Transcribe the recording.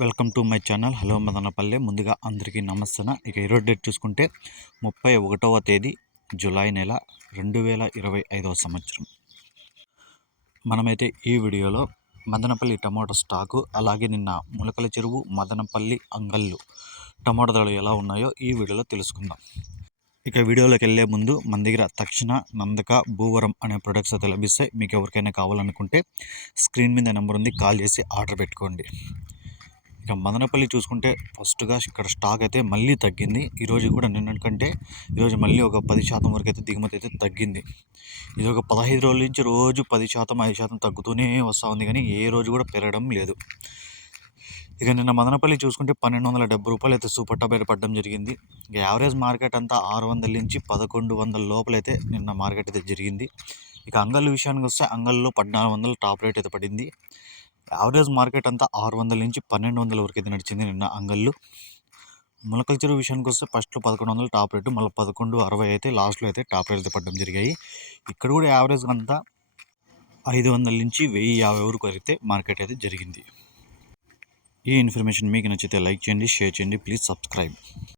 Welcome to my channel. Hello Madanapalle. ముందుగా అందరికీ నమస్తే ఇక ఈరోజు డేట్ చూసుకుంటే ముప్పై ఒకటవ తేదీ జూలై నెల రెండు వేల ఇరవై ఐదవ సంవత్సరం. మనమైతే ఈ వీడియోలో మదనపల్లి టమాటో స్టాకు అలాగే నిన్న ములకల చెరువు మదనపల్లి అంగళ్ళు టమాటో ధరలు ఎలా ఉన్నాయో ఈ వీడియోలో తెలుసుకుందాం. ఇక వీడియోలోకి వెళ్ళే ముందు మన దగ్గర తక్షణ నందక భూవరం అనే ప్రొడక్ట్స్ అయితే లభిస్తాయి. మీకు ఎవరికైనా కావాలనుకుంటే స్క్రీన్ మీద నెంబర్ ఉంది కాల్ చేసి ఆర్డర్ పెట్టుకోండి. ఇక మదనపల్లి చూసుకుంటే ఫస్ట్గా ఇక్కడ స్టాక్ అయితే మళ్ళీ తగ్గింది. ఈరోజు కూడా నిన్నటికంటే ఈరోజు మళ్ళీ ఒక పది శాతం వరకు అయితే దిగుమతి అయితే తగ్గింది. ఇది ఒక పదహైదు రోజుల నుంచి రోజు పది శాతం ఐదు శాతం తగ్గుతూనే వస్తూ ఉంది కానీ ఏ రోజు కూడా పెరగడం లేదు. ఇక నిన్న మదనపల్లి చూసుకుంటే పన్నెండు వందల డెబ్బై రూపాయలు అయితే సూపర్ టాప్ అయితే పడడం జరిగింది. ఇక యావరేజ్ మార్కెట్ అంతా ఆరు వందల నుంచి పదకొండు వందల లోపలైతే నిన్న మార్కెట్ అయితే జరిగింది. ఇక అంగల్ విషయానికి వస్తే అంగల్లో పద్నాలుగు వందలు టాప్ రేట్ అయితే పడింది. యావరేజ్ మార్కెట్ అంతా ఆరు వందల నుంచి పన్నెండు వందల వరకు అయితే నడిచింది నిన్న అంగళ్ళు. ములకల చెరువు విషయానికి వస్తే ఫస్ట్లో పదకొండు వందలు టాప్ రేటు మళ్ళీ పదకొండు అరవై అయితే లాస్ట్లో అయితే టాప్ రేట్ అయితే పడడం జరిగాయి. ఇక్కడ కూడా యావరేజ్ అంతా ఐదు వందల నుంచి వెయ్యి యాభై వరకు అయితే మార్కెట్ అయితే జరిగింది. ఈ ఇన్ఫర్మేషన్ మీకు నచ్చితే లైక్ చేయండి షేర్ చేయండి ప్లీజ్ సబ్స్క్రైబ్.